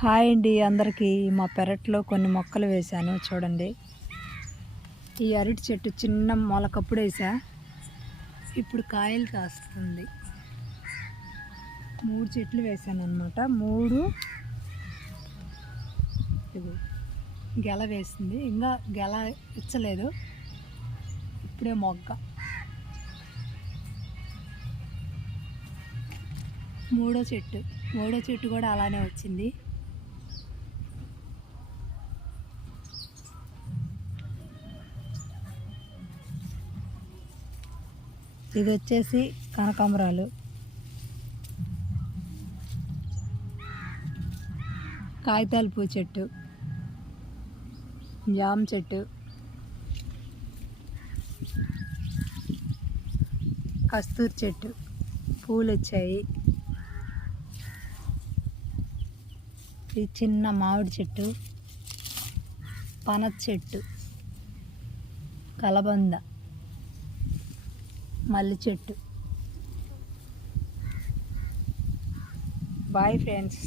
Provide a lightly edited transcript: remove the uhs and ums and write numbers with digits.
Hi అండి అందరికీ. మా పెరట్లో కొన్ని మొక్కలు వేశాను చూడండి. ఈ అరటి చెట్టు చిన్న మొలకప్పుడు వేసా, ఇప్పుడు కాయలు కాస్తుంది. 3 చెట్లు వేసాను అనమాట. 3 గెల వేసింది, ఇంకా గెల ఇచ్చలేదు, ఇప్పుడే మొగ్గ. మూడో చెట్టు కూడా అలానే వచ్చింది. ఇది వచ్చేసి కనకాంబరాలు, కాగితాల పూ చెట్టు, జామ చెట్టు, కస్తూరి చెట్టు, పూలు వచ్చాయి. ఇది చిన్న మామిడి చెట్టు, పనస చెట్టు, కలబంద, మల్లి చెట్టు. Bye friends.